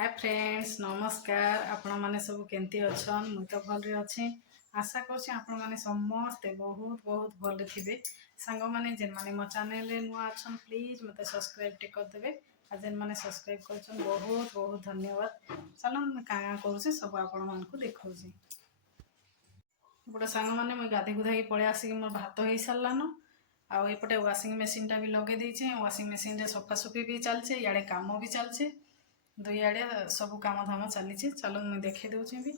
Hi friends नमस्कार। आपण माने सब केमती अछन? मुई तो भलरे अच्छे। आशा करछि आपण माने समस्ते बहुत बहुत भले थिबे। सांग माने जेन माने मो चैनल रे नुआ अछन प्लीज मते सब्सक्राइब टे कर देबे। आ जेन माने सब्सक्राइब करछन बहुत बहुत धन्यवाद। चलो मैं का करूछि सब आपण मान को देखौछि। गोटे सांग माने मुई गाधी गुधाई पळे आसी मोर भात हेई सारलानो। आ एपटे वाशिंग मशीन टा भी लगे देछे। वाशिंग मशीन रे सफा सफी भी चलछे, याडे काम भी चलछे। दुईआड़े सब काम धाम चली। चलो मुझे देखे दूची भी।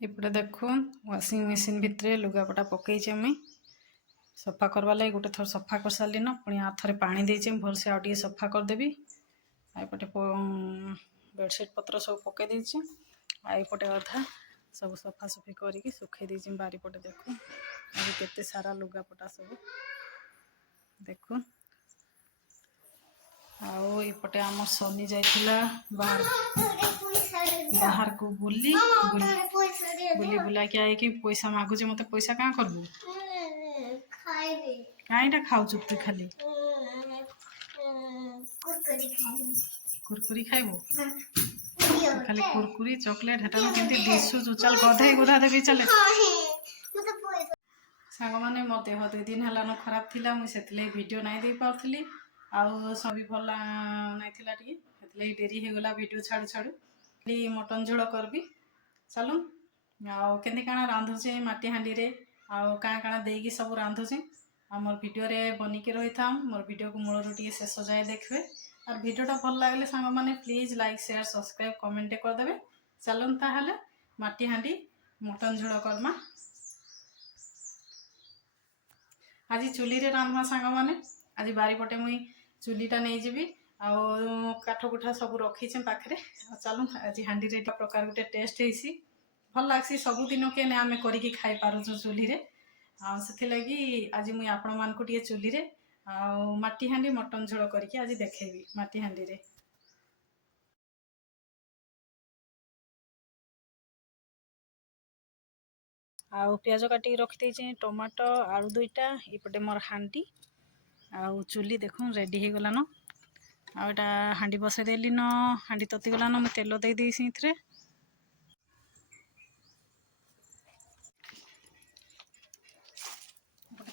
एपटे देखून वाशिंग मशीन भितर लुगापटा पकईचे मुई सफा करवा लगे। गोटे थर सफा कर सारे न पुणी आ थे पानी देचे भलसे आगे सफा करदेवी। आईपटे बेडसीट पत्र सब पकई देची। आईपटे अधा सब सफा सफी करके सुखई देची बारीपटे। देखो अभी केते सारा लुगापटा सब देखो। आओ एपटे आम सोनी जाइथिला बाहर को बुली बुली बुला के आई कि पैसा मागुचे मते। पैसा का करबू? काईटा खाऊ चुप तू खाली कुरकुरी खाइबू? खाली कुरकुरी चॉकलेट हेटा केमती दिसु चल गधे गुधा देबी चले। सांग माने मो देह 2 दिन हलानो खराब थिला। मुई सेतले वीडियो नाइ दे पारथली। आउ सभी भल नाइथिला टिके हेतले डेरी हे गला वीडियो छाड़ू छाड़ू। मटन झोल करबी। चलो आउ केंदी काना रांधुचे माटी हांडी रे आउ काना काना देगी सब रांधुचे। आ मोर वीडियो रे बनी के रही था। मोर वीडियो को मूल टिके शेष जाए देखबे। और वीडियोटा भल लागले सांग माने please like share subscribe comment कर देबे। चलन ताहले माटी हांडी मटन झोल करमा। आज चुली रे रांधवा सांग माने। आज बारीपटे मुई चुलीटा नहीं जीवी। आउ काठ कुठा सब रखी पाखे। चलो आज हांडी रे प्रकार गोटे टेस्ट हेसी भल लागसी। सबुदिन के आम करिकी खाई पारुछु चुली रे। से लगी आज मुई आपण मान को चुली रे माटी हांडी मटन झोल करके आज देखेबी माटी हांडी रे। आउ प्याज काटिक रखी देछे, टमाटो आलू 2टा। एपटे मोर हांडी आउ चुली देखो रेडी हो गलान। आटा हांडी बसई देली न हांडी तती गलान। मैं तेल दे देसी इथरे।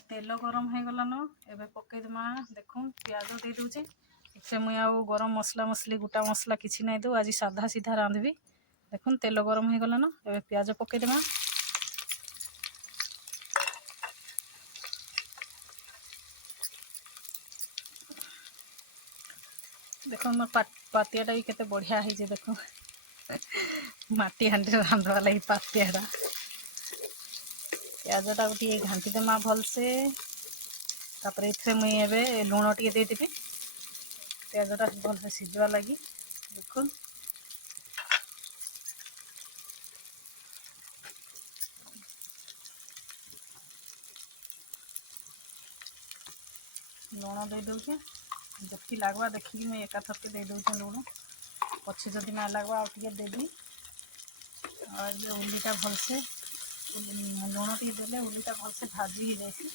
तेल गरम हो गलान। एबे पकई दमा देखो प्याज दे दूचे। से मुई आउ गरम मसला मसली गोटा मसला किछि नहीं दो। आज साधा सीधा रांधबी। देखो तेल गरम हो गलान। एबे प्याज पकई दमा। देखो मोर पातियाटा भी केते बढ़िया है। देखो माटी हांडी रांधवा लगी पातियाटा। प्याजटा गोटे घांटी देमा भलसे। तापर इथे मुई एबे लुण टिके दे देबी प्याजटा भलसे सिझवा लगी। देखो लुण दे दूचे। जति लागवा देखिकी मुई एका थरके दे दूचे लुण। पछे जदि ना लागवा आउ टिके देबी। और उल्लीटा भलसे लुण टिके देले उल्लीटा भलसे भाजी ही जाइसी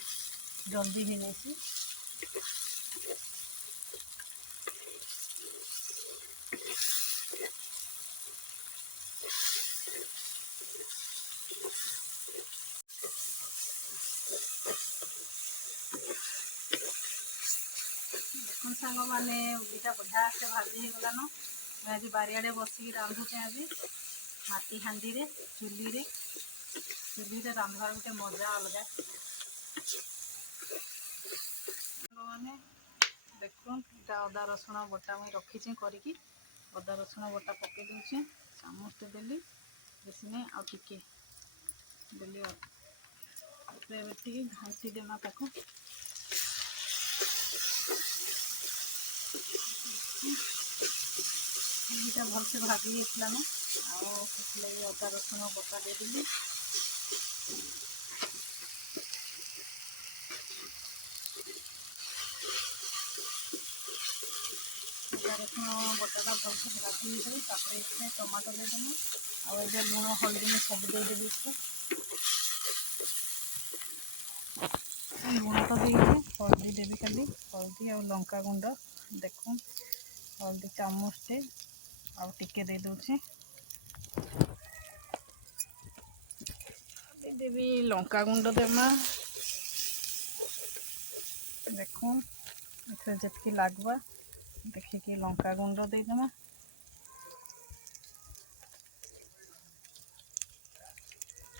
जल्दी ही जाइसी। सांग माने उल्लीटा बढ़िया से भाजी हो गलान। मैं आज बारियाड़े बसिकी रांधुचे। आज माटी हांडी रे चुली रे रांधवार गोटे मजा अलग। माने देखो अदा रसुण बटा मुई रखी करी। अदा रसुण बटा पकई दूचे चामच देली बेसी नहीं आउ टिके देली। घाटी देमा ताको। इटा भलसे भाजी होता लगे अदा रसुण बटा देदेली। अदा रसुण बटाटा भलसे भाजी हो जाए। इतने टमाटो देदेमु आगे लुण हल्दी में सब देदेवी। लुण तो देखे हल्दी देवी खाली हल्दी आ लंका गुंड। देखो हल्दी चामचटे आउ टिके दे दूची देवी लंका गुंड देमा देखून इथे जितकी लागवा देखिए लंका गुंड देदेमा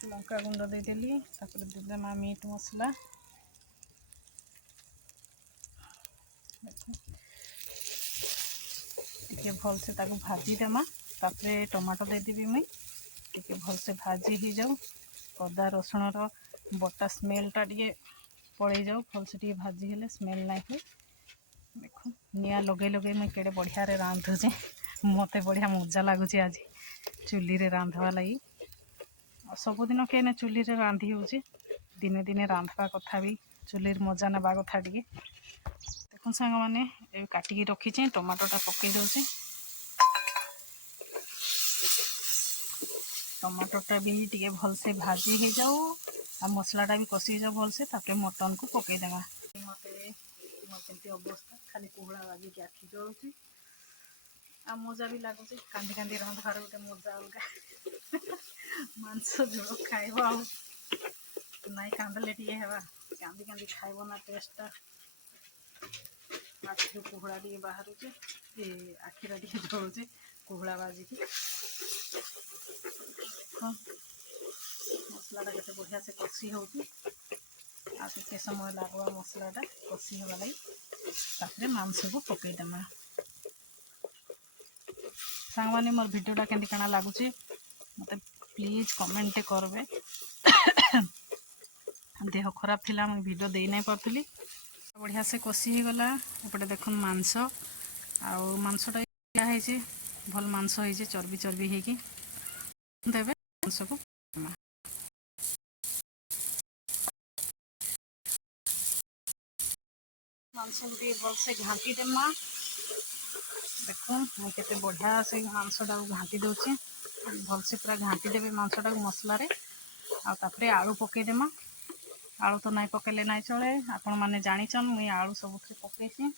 लंका गुंड देदेली देदेमा मीट मसला टे भल से भाजी देमा टमाटो देदेवी मुई टे भल से भाजी ही जाऊ अदा रसुण बटा स्मेलटा टे पड़े जाऊ भल से भाजी हेले स्मेल ना हुए देख निआ लगे लगे मुझे केड़े बढ़िया रांधुचे मत बढ़िया मजा लगुच आज चुली रे रांधवा लगी सबुदिन कहीं चुली रे रांधि हो दिने दिने रांधवा कथा भी चुली मजा नवा कथा टे देखो सांग मैंने काटिकी रखीचे टमाटोटा पकई दौचे टमाटोटा भी टे भल से भाजी हो जाऊ आ मसलाटा भी कषि जाऊ भल से मटन को पकई देवा मत मोर अवस्था खाली कुहड़ा बाजी के आखि जलुची आ मजा भी लगुच कांदी कांदी रांधार गोटे मजा अलग मांस झोल खाइब नाई कांदले टे हेबा कांदी कांदी खाइब ना टेस्टा आखि कुहड़ा टे बाहर आखिरा टे जलुचे कुहड़ा बाजी की मसलाटा के बढ़िया से कषि हो टे समय लगवा मसलाटा कषि होगा लगी मांस को पकईदेमा सांग मैंने मोर भिडियोटा केमती काना लगुच मत प्लीज कमेंट करबे देह खराब थिला मुझे भिडियो दे नहीं पार्थी बढ़िया से कषि गला एपटे देख मांस आंसटा भल मांस हो चर्बी चर्बी होगी देवे मांस को मांस को भल से घाटी देमा देख मुझे बढ़िया से मांसटा घाटी दूचे भल से पूरा घाटी देवे मांसटा मसला आउे आलू पकईदेमा आलू तो नहीं पकेले नहीं चले आपण मैंने जाचन मुई आलू सब पकईसी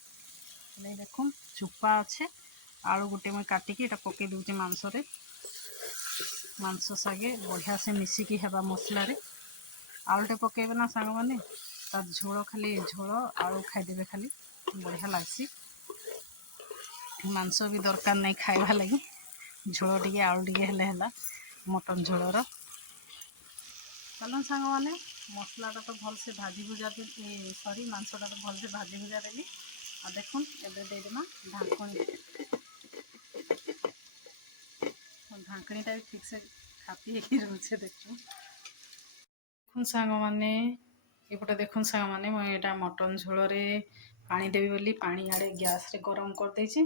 देख चुपा अच्छे आलू गोटे मुझे काटिकी पकई दूचे मांसरे मांस सागे बढ़िया से मिसिकी हेबा मसलारे आलूटे पकेबे ना सांग मैंने तार झोल खाली झोल आलू खाईदेवे खाली बढ़िया लगसी मांस भी दरकार नहीं खाइबा लगी झोल टे आलू टे हेले हैला मटन झोलर चलन सांग मैंने मसलाटा तो भल से भाजी भुजा सॉरी मांसटा तो भल से भाजी भुजा देली आ देखुन एबे देदेमा ढांकणी ढांकणीटा भी ठीक से खापी रोचे देखुन सांग मैंने एपटे देखुन सांग मैंने मुझे यहाँ मटन झोल पानी देवी बोली पानी आड़े गैस रे गरम कर देछि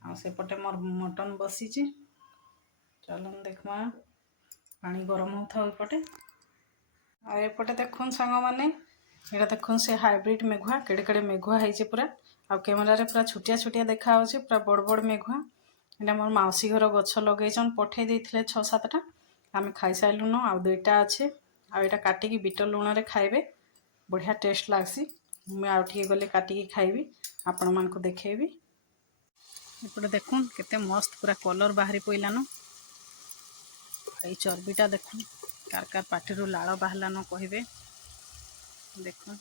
आसेपटे मोर मटन बसी चलन देखमा पानी गरम होता एपटे आएपटे देखुन सांग मैंने यहाँ देखुन से हाइब्रिड मेघुआ केड़े केड़े मेघुआ है पूरा आ कैमेरा रे पूरा छुटिया छुटिया देखा पूरा बड़ बड़ मेघुआ यहाँ मोर मौसी घर गछ लगेचन पठे देते 6-7टा आम खाई सारूँ आ 2टा अच्छे आटा काटिकी बीट लुण रे खाइबे बढ़िया टेस्ट लगसी मुझे आउ टे गले काटिकी खाइबी आपण मानक देखेबी एपटे देखुन केते मस्त पूरा कलर बाहरी पइलान ये चर्बीटा देखुन कार कार पाटी लाड़ बाहलान कहे देखुन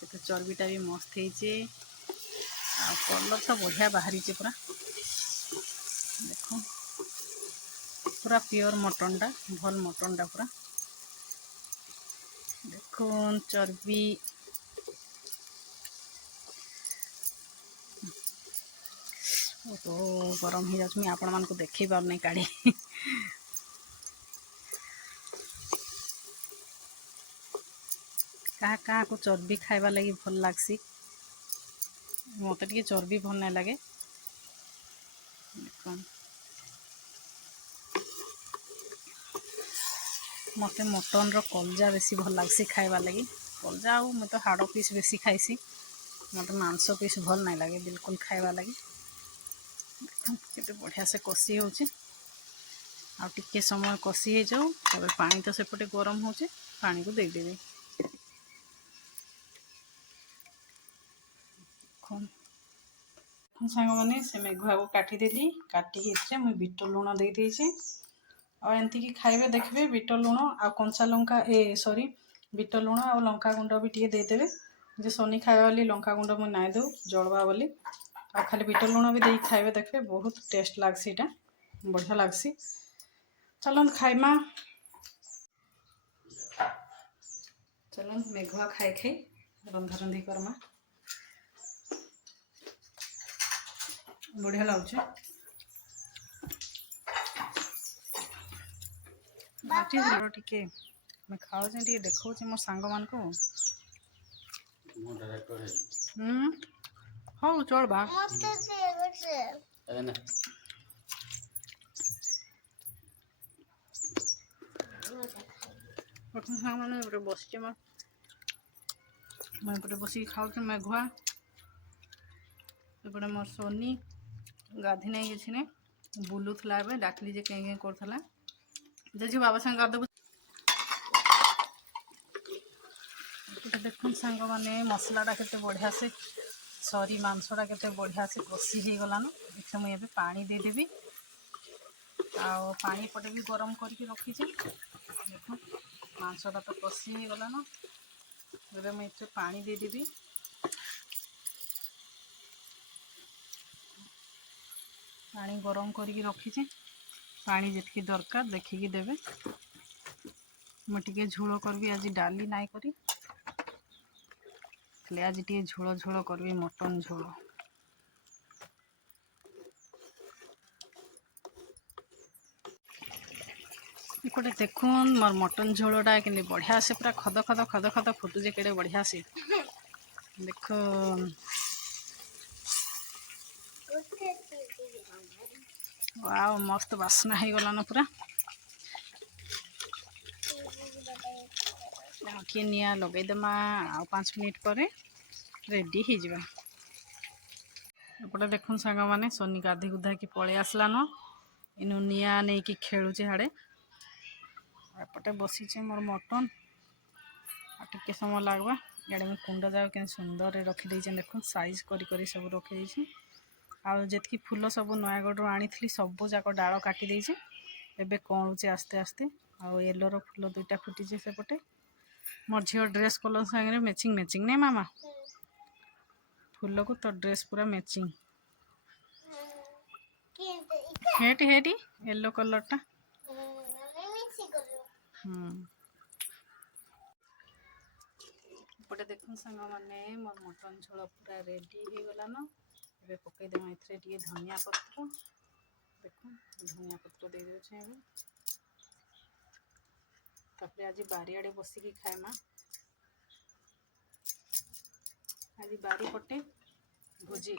केते चर्बीटा भी मस्त है कलर तो बढ़िया बाहरी पूरा देख पूरा प्योर मटनटा भल मटनटा पूरा देखुन चर्बी तो गरम हो जाऊँ मुझे आपण मानक देखी पार नहीं काढ़ी क्या को चर्बी खाइबा लगी भल लगसी मत टे चर्बी भल नहीं लगे मत मटन रो कलजा बेसी भल लगसी खाइबा लगी कलजा आउ मैं तो हाड़ पीस बेसी खाइसी मत मांस पीस भल नहीं लगे बिल्कुल खाइबा लगी केते बढ़िया से कषि होचे आ टिके समय कषि हो जाऊ तबे पानी तो सेपटे गरम होचे पानी को दे देबे सांग मैंने से मेघुआ को काटिदेली काटिकी मुझे बीट लुण दे देइछि और एमती कि खाइबे देखबे बीट लुण आ कंचा लंका सॉरी बीट लुण आ लंका गुंड भी टे देदेवे जे सोनी खाइबा बोली लंका गुंड मुझे नाई दो जलवा बोली आ खाली बीट लुण भी देख खाइबे देखबे बहुत टेस्ट लागसी एटा बढ़िया लागसी चलन खाइमा चलन मेघुआ खाई खाई रंधा रंधी करमा बढ़िया लगुच टे मैं खाऊ टे देखा मो सांग मान को हाँ चल बा सांग मैंने बस मैं बस खाऊ मेघुआ एपटे मोर सोनी गाधी नहीं किसी ने बुलूला डाकली जे कहीं करा जी बाबा सांग करदेबू देखुन सांग मैंने मसलाटा के बढ़िया से सॉरी मांसटा के बढ़िया से कषि हो गलान देखिए मुझे पानी देदेवी आ पानी पटे भी गरम करके रखी देख मांसटा तो कषि हो गलान ए मुझे पानी देदेवी पानी गरम करके रखी पानी जितकी दरकार देखिकी देवे मुझे झोल करबी आज डाली नाई करी आज टे झोल झोल करबी मटन झोल इपटे देखुन मोर मटन झोलटा कि बढ़िया से पूरा खद खद खद खद फुटुचे केड़े बढ़िया से देखुन वाओ मस्त बासना हो गलान पूरा टे निआ लगेदेमा आ 5 मिनिट पर रेडी हो जावा एपटे देखुन सांग मैंने सोनी गाधी गुधा की पलि आसलान इनु निआ नहीं कि खेलुचे हाड़े एपटे बसीचे मोर मटन टिके समय लगवा इे मुझे कुंड जाक के सुंदर रखीदे देखुन साइज करी सब रखी आतकी फूल सब नयागढ़ आनी सब जाक डाल काटी एबे कणुचे आस्ते आस्ते आउ येलोर फूल 2टा फुटीचे सेपटे मोर झील ड्रेस कलर सांगे मैचिंग मैचिंग नहीं मामा फूल को तो ड्रेस पूरा matching Hattie Hattie yellow colour टा पटे देखुन सांग मैंने मोर मटन झोल पूरा रेडी हो गलान ए पकईदेमा ए धनिया पत्र देखो धनिया पत्र दे दे तापर आज बारियाड़े बसिकी खाएमा आज बारी पटे भोजी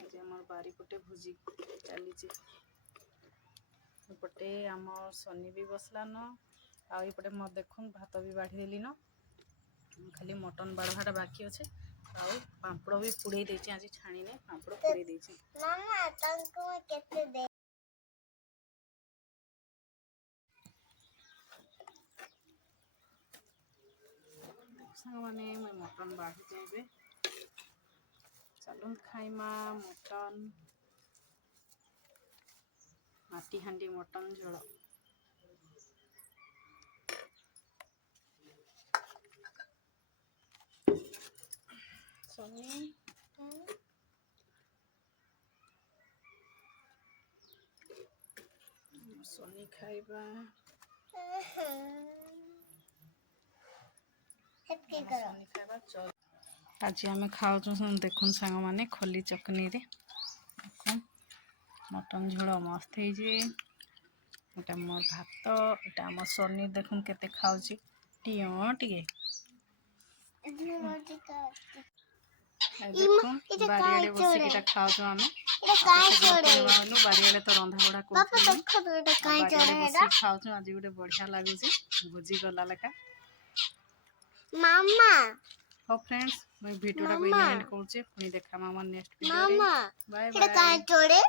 आज आम बारी पटे भोजी चली पटे आम सनी भी बसलान आईपटे मो देखुन भात भी बाढ़ीदेली न खाली मटन बाढ़ाटा बाकी अच्छे आउ पापड़ भी पुड़े देछि आज छाणी ने पापड़ पुड़े देछि मामा तांको केते दे सामाने मैं मटन बाढ़ी देबे चलून खाइमा मटन माटी हांडी मटन झोल सोनी सोनी खाइबा आज आम खाऊ देखुन सांग मैंने खली चकनी रे मटन झोल मस्त होटा मोर भात एटा मोर सोनी देखुन केते खाऊची टियो टिके देखुन बारियाड़े बसिक खाऊ आम बारियाड़े तो रंधा बड़ा कर खाऊ आज गोटे बढ़िया लगुच भोजी गला लेखा मामा हो फ्रेंड्स मैं वीडियो टा एंड करूचे पुनी देखा मामा नेक्स्ट वीडियो रे बाय बाय।